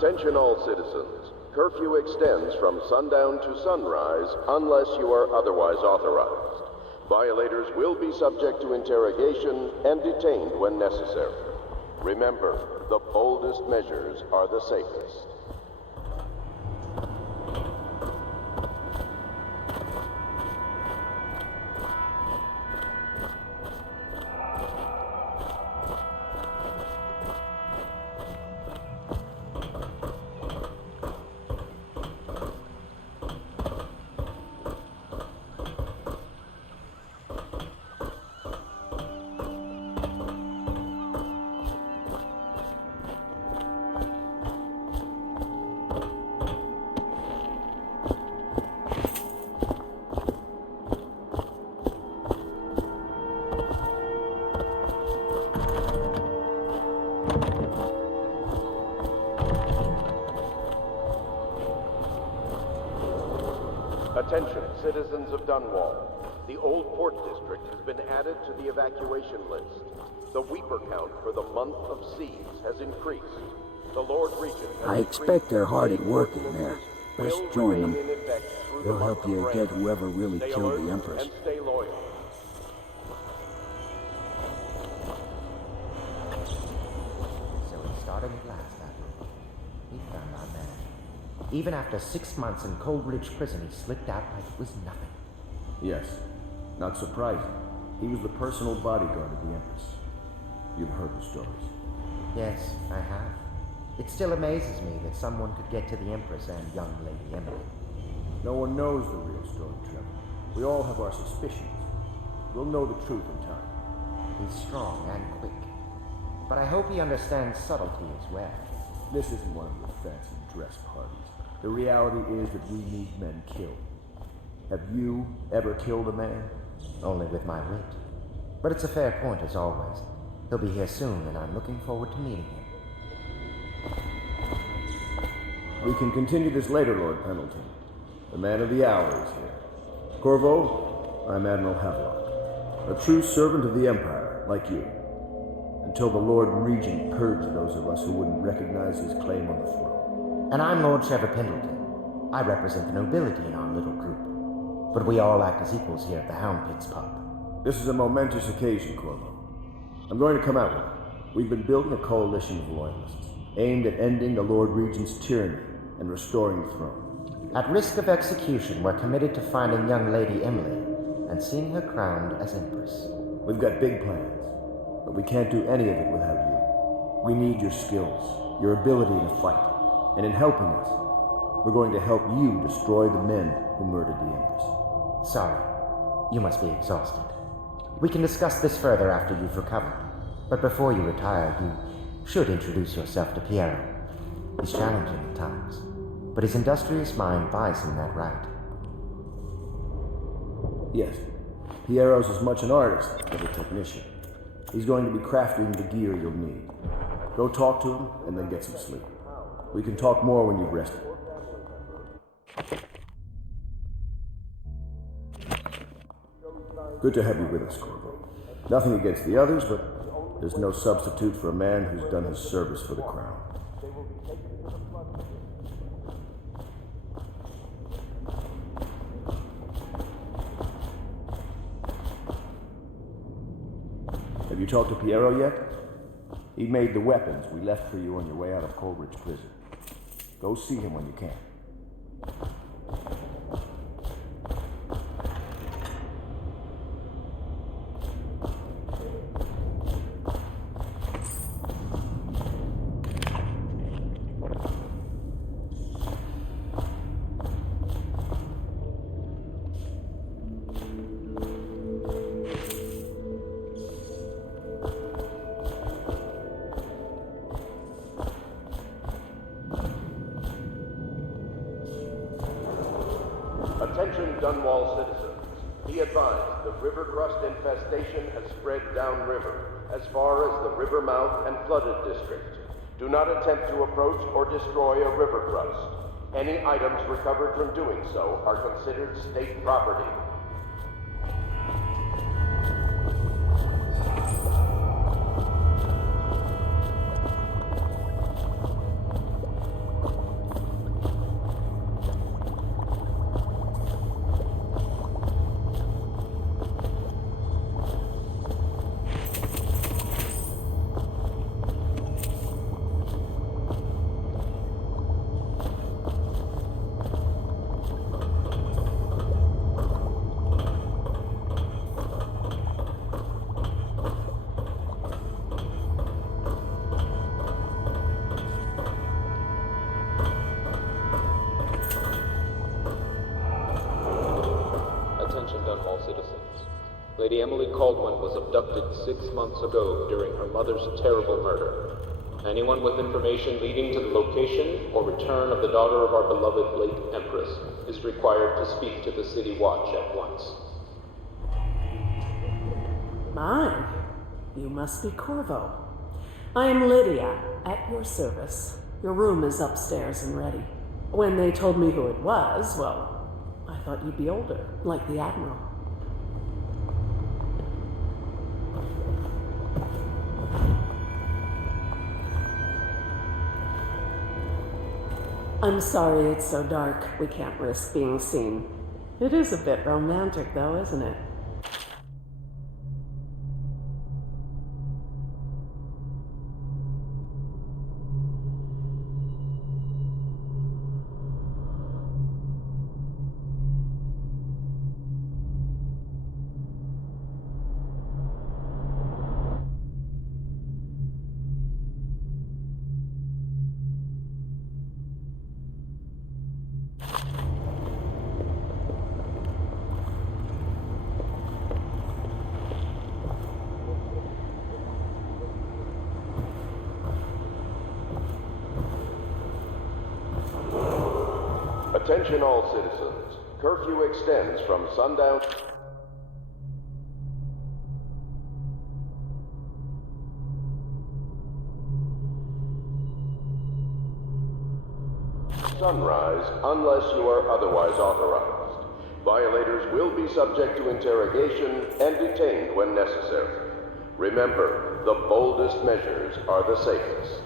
Attention all citizens. Curfew extends from sundown to sunrise unless you are otherwise authorized. Violators will be subject to interrogation and detained when necessary. Remember, the boldest measures are the safest. Attention, citizens of Dunwall. The Old Port District has been added to the evacuation list. The Weeper count for the month of siege has increased. The Lord Regent I expect they're hard at work in there. Best join them. They'll help you get whoever really killed the Empress. And stay loyal. So it started at last, after we found our man. Even after 6 months in Coldridge Prison, he slipped out like it was nothing. Yes. Not surprising. He was the personal bodyguard of the Empress. You've heard the stories. Yes, I have. It still amazes me that someone could get to the Empress and young Lady Emily. No one knows the real story, Trevor. We all have our suspicions. We'll know the truth in time. He's strong and quick. But I hope he understands subtlety as well. This isn't one of your fancy dress parties. The reality is that we need men killed. Have you ever killed a man? Only with my wit. But it's a fair point as always. He'll be here soon, and I'm looking forward to meeting him. We can continue this later, Lord Pendleton. The man of the hour is here. Corvo, I'm Admiral Havelock, a true servant of the Empire, like you. Until the Lord Regent purged those of us who wouldn't recognize his claim on the throne. And I'm Lord Trevor Pendleton. I represent the nobility in our little group. But we all act as equals here at the Hound Pits pub. This is a momentous occasion, Corvo. I'm going to come out with it. We've been building a coalition of loyalists, aimed at ending the Lord Regent's tyranny and restoring the throne. At risk of execution, we're committed to finding young Lady Emily and seeing her crowned as Empress. We've got big plans, but we can't do any of it without you. We need your skills, your ability to fight, and in helping us, we're going to help you destroy the men who murdered the Empress. Sorry, you must be exhausted. We can discuss this further after you've recovered, but before you retire, you should introduce yourself to Piero. He's challenging at times, but his industrious mind buys him that right. Yes, Piero's as much an artist as a technician. He's going to be crafting the gear you'll need. Go talk to him, and then get some sleep. We can talk more when you've rested. Good to have you with us, Corvo. Nothing against the others, but there's no substitute for a man who's done his service for the crown. Have you talked to Piero yet? He made the weapons we left for you on your way out of Coldridge Prison. Go see him when you can. Attention Dunwall citizens. Be advised, the river crust infestation has spread downriver, as far as the river mouth and flooded district. Do not attempt to approach or destroy a river crust. Any items recovered from doing so are considered state property. Caldwell was abducted 6 months ago during her mother's terrible murder. Anyone with information leading to the location or return of the daughter of our beloved late Empress is required to speak to the City Watch at once. My, you must be Corvo. I am Lydia, at your service. Your room is upstairs and ready. When they told me who it was, well, I thought you'd be older, like the Admiral. I'm sorry it's so dark. We can't risk being seen. It is a bit romantic, though, isn't it? Attention all citizens. Curfew extends from sundown... sunrise unless you are otherwise authorized. Violators will be subject to interrogation and detained when necessary. Remember, the boldest measures are the safest.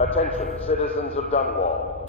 Attention, citizens of Dunwall.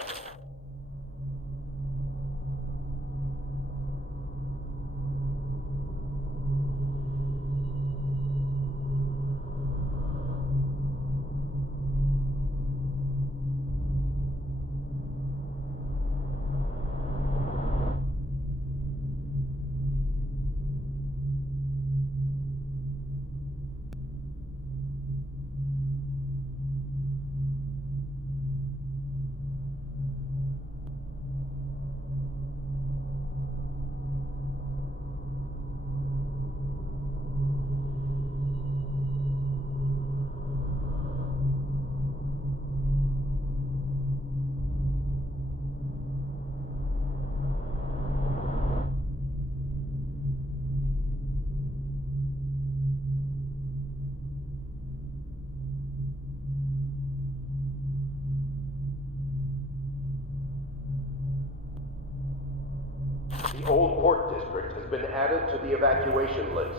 The Old Port District has been added to the evacuation list.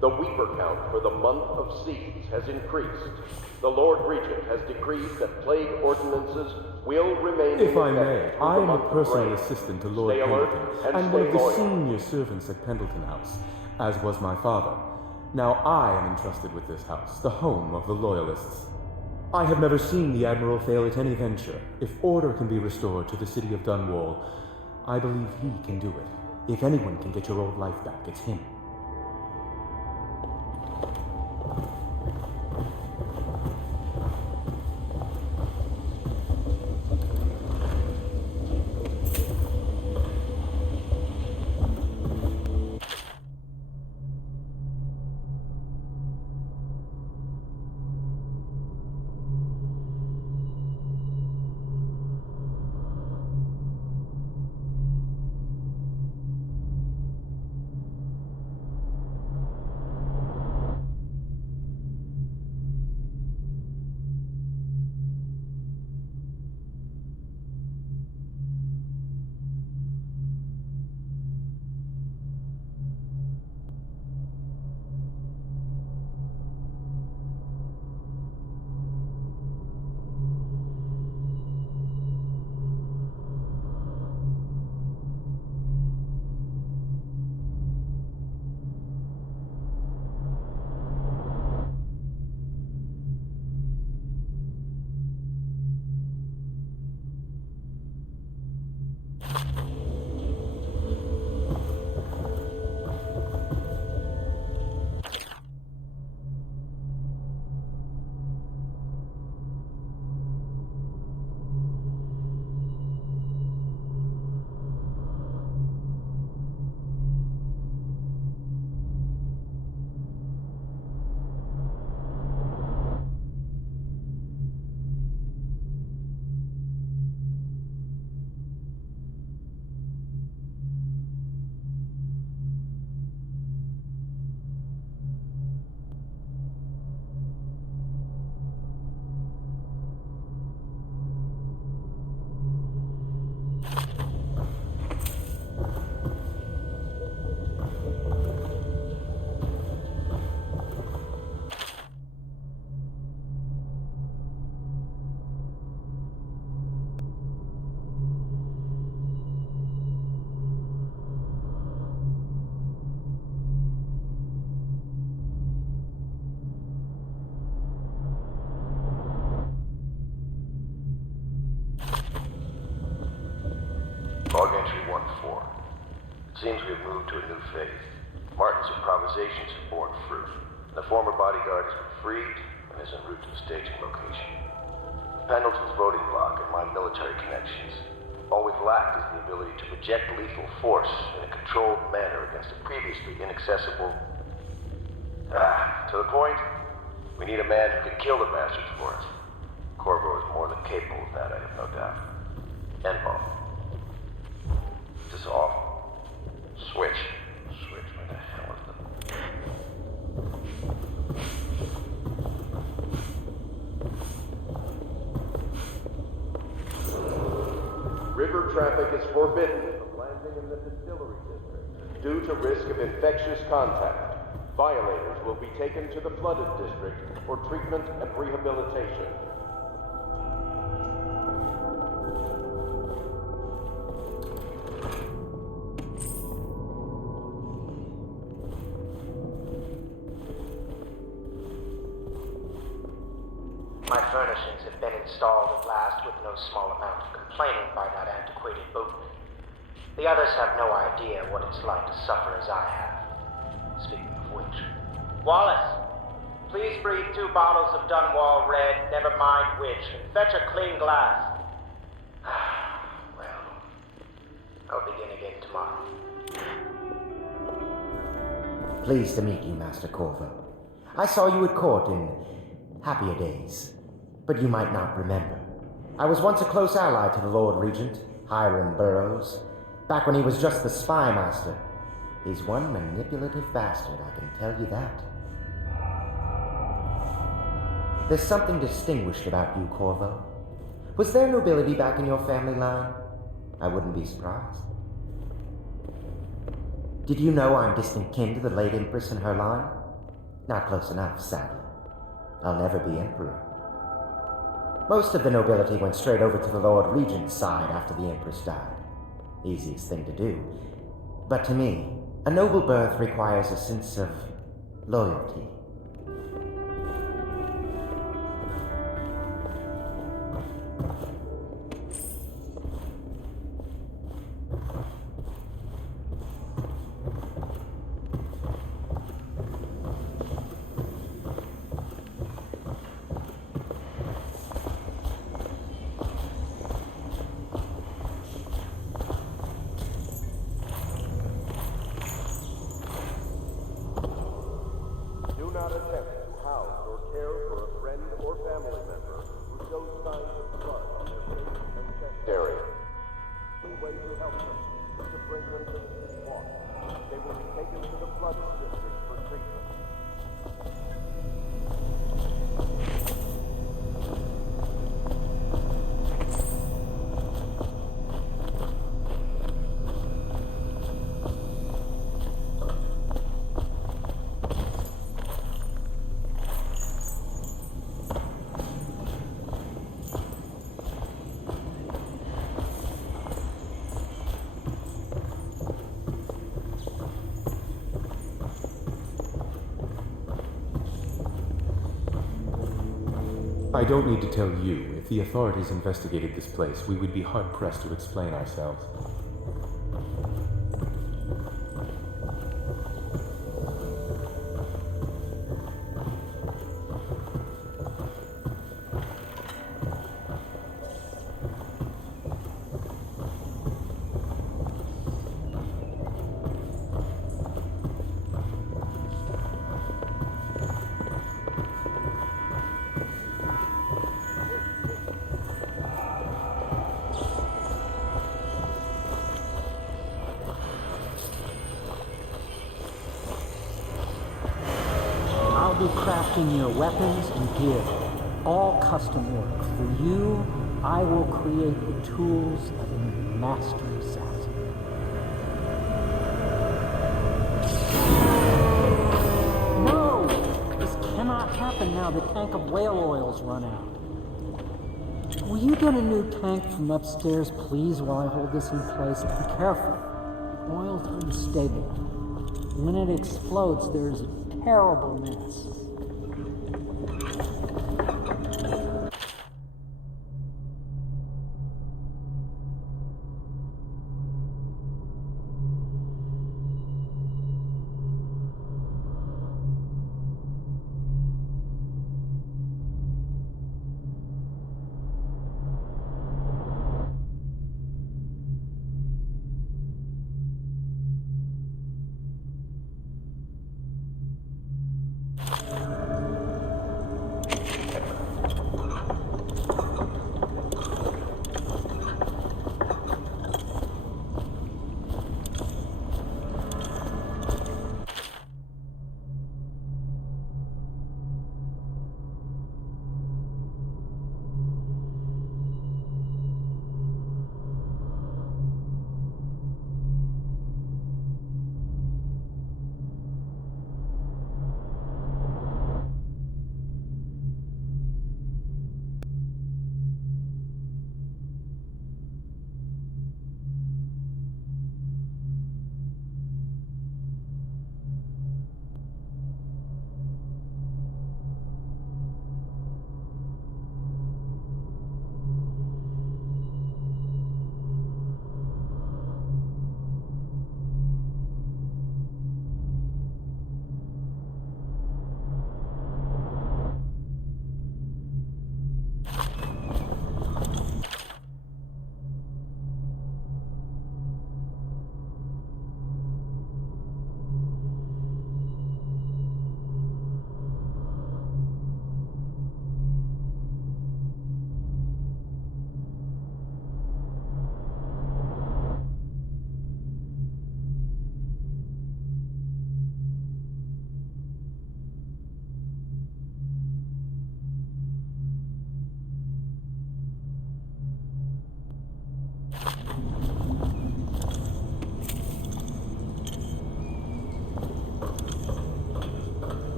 The Weeper count for the month of siege has increased. The Lord Regent has decreed that plague ordinances will remain If in I may, effect through I the am a month of personal rain. assistant to Lord Stay alert Pendleton, and and one stay of the loyal. senior servants at Pendleton House, as was my father. Now I am entrusted with this house, the home of the Loyalists. I have never seen the Admiral fail at any venture. If order can be restored to the city of Dunwall, I believe he can do it. If anyone can get your old life back, it's him. Log entry 1-4. It seems we have moved to a new phase. Martin's improvisations have borne fruit. The former bodyguard has been freed and is en route to the staging location. Pendleton's voting block and my military connections. All we've lacked is the ability to project lethal force in a controlled manner against a previously inaccessible... to the point, we need a man who can kill the bastards for us. Corvo is more than capable of that, I have no doubt. Endball. This is awful. Switch. Where the hell is the... River traffic is forbidden from landing in the distillery district due to risk of infectious contact. Violators will be taken to the flooded district for treatment and rehabilitation. My furnishings have been installed at last with no small amount of complaining by that antiquated boatman. The others have no idea what it's like to suffer as I have. Speaking of which... Wallace! Please breathe 2 bottles of Dunwall Red, never mind which, and fetch a clean glass. Well, I'll begin again tomorrow. Pleased to meet you, Master Corvo. I saw you at court in happier days, but you might not remember. I was once a close ally to the Lord Regent, Hiram Burroughs, back when he was just the spy master. He's one manipulative bastard, I can tell you that. There's something distinguished about you, Corvo. Was there nobility back in your family line? I wouldn't be surprised. Did you know I'm distant kin to the late Empress and her line? Not close enough, sadly. I'll never be emperor. Most of the nobility went straight over to the Lord Regent's side after the Empress died. Easiest thing to do. But to me, a noble birth requires a sense of loyalty. Do not attempt to house or care for a friend or family member who shows signs of blood on their face and chest area. The only way to help them is to bring them to the city walk. They will be taken to the flood district for treatment. I don't need to tell you, if the authorities investigated this place, we would be hard-pressed to explain ourselves. I'll be crafting your weapons and gear. All custom work. For you, I will create the tools of a master assassin. No! This cannot happen now. The tank of whale oil's run out. Will you get a new tank from upstairs, please, while I hold this in place? Be careful. Oil's unstable. When it explodes, there's a terrible mess.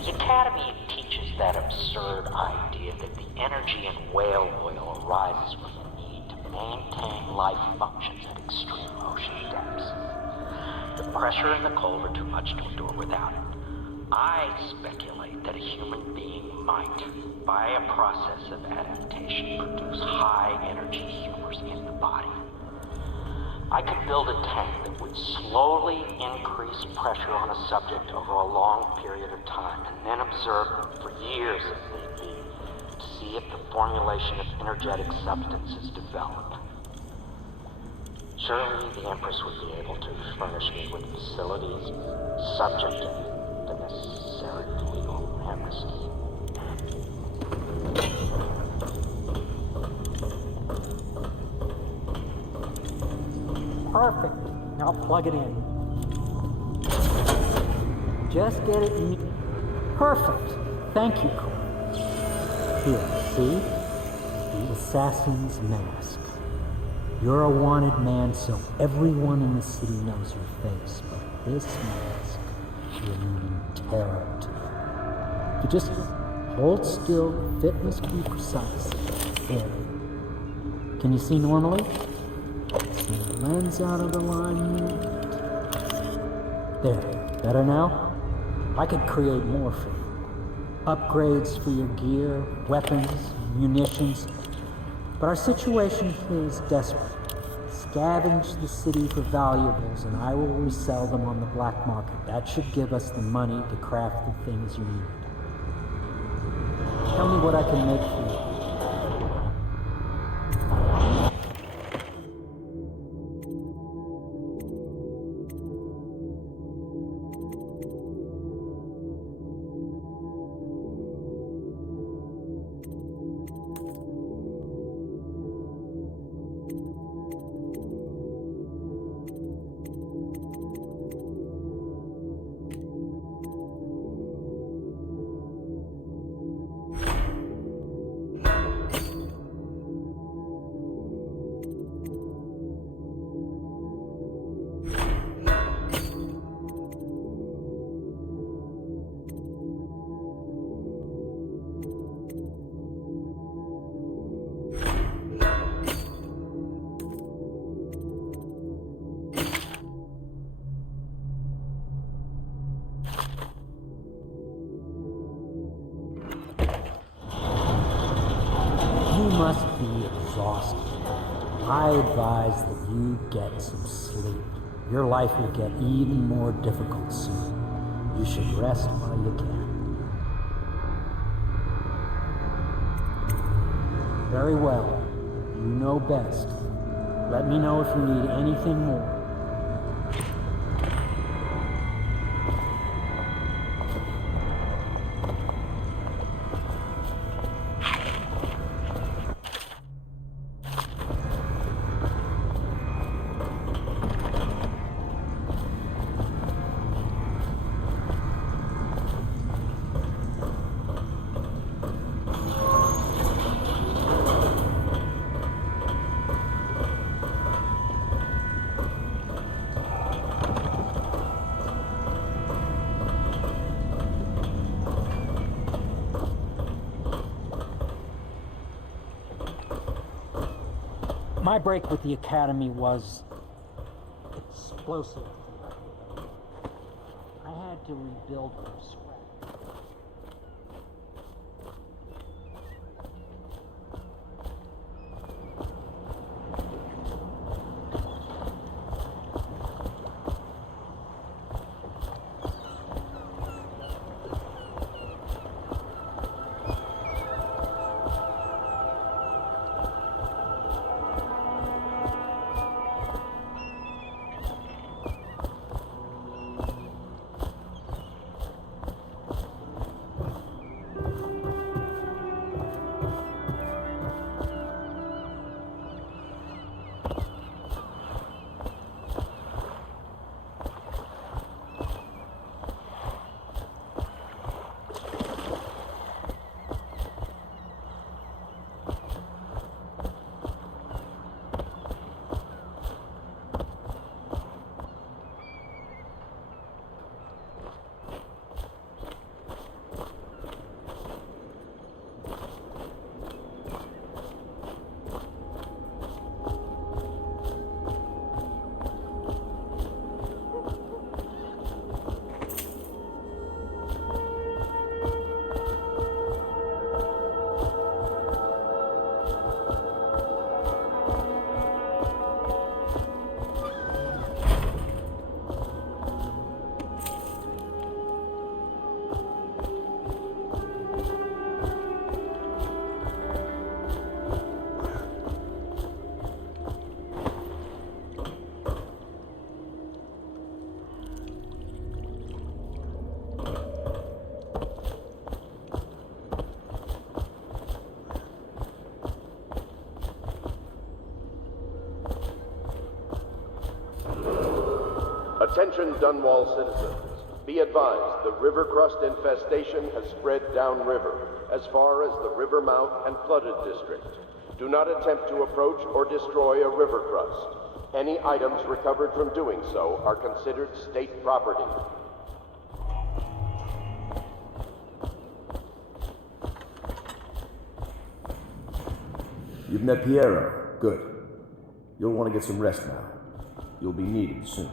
The Academy teaches that absurd idea that the energy in whale oil arises from the need to maintain life functions at extreme ocean depths. The pressure and the cold are too much to endure without it. I speculate that a human being might, by a process of adaptation, produce high-energy humors in the body. I could build a tank that would slowly increase pressure on a subject over a long period of time, and then observe them for years if need be, to see if the formulation of energetic substances develop. Surely the Empress would be able to furnish me with facilities subject to the necessary legal amnesty. Perfect. Now plug it in. Just get it in. Perfect. Thank you, Cole. Here, see? The assassin's mask. You're a wanted man, so everyone in the city knows your face, but this mask will mean terror to you. If you just hold still, the fit must be precise. There. Can you see normally? See the lens out of alignment. There. Better now? I could create more for you. Upgrades for your gear, weapons, munitions. But our situation here is desperate. Scavenge the city for valuables, and I will resell them on the black market. That should give us the money to craft the things you need. Tell me what I can make for you. You must be exhausted. I advise that you get some sleep. Your life will get even more difficult soon. You should rest while you can. Very well. You know best. Let me know if you need anything more. My break with the Academy was explosive. I had to rebuild from scratch. Attention Dunwall citizens. Be advised, the river crust infestation has spread downriver, as far as the river mouth and flooded district. Do not attempt to approach or destroy a river crust. Any items recovered from doing so are considered state property. You've met Piero. Good. You'll want to get some rest now. You'll be needed soon.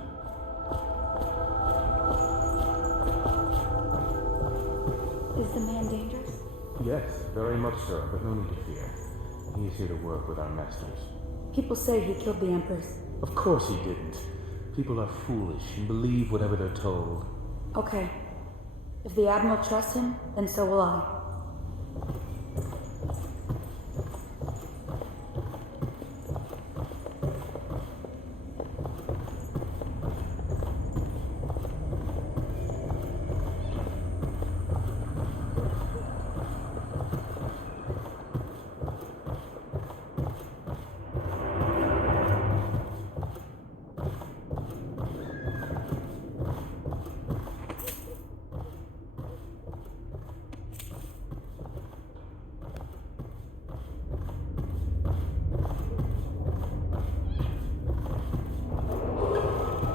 Is the man dangerous? Yes, very much so, but no need to fear. He is here to work with our masters. People say he killed the Empress. Of course he didn't. People are foolish and believe whatever they're told. Okay. If the Admiral trusts him, then so will I.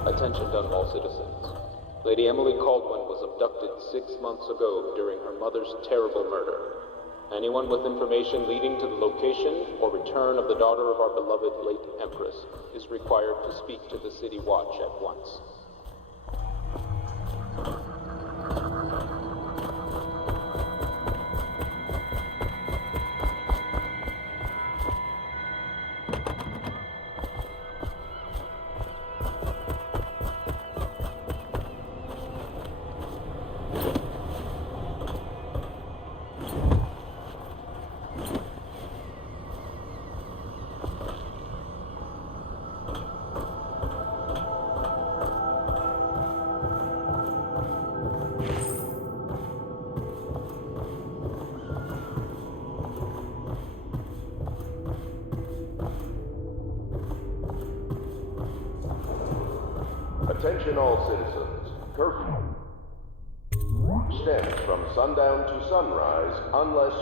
Attention Dunwall citizens. Lady Emily Caldwin was abducted 6 months ago during her mother's terrible murder. Anyone with information leading to the location or return of the daughter of our beloved late Empress is required to speak to the City Watch at once. Attention all citizens. Curfew stands from sundown to sunrise unless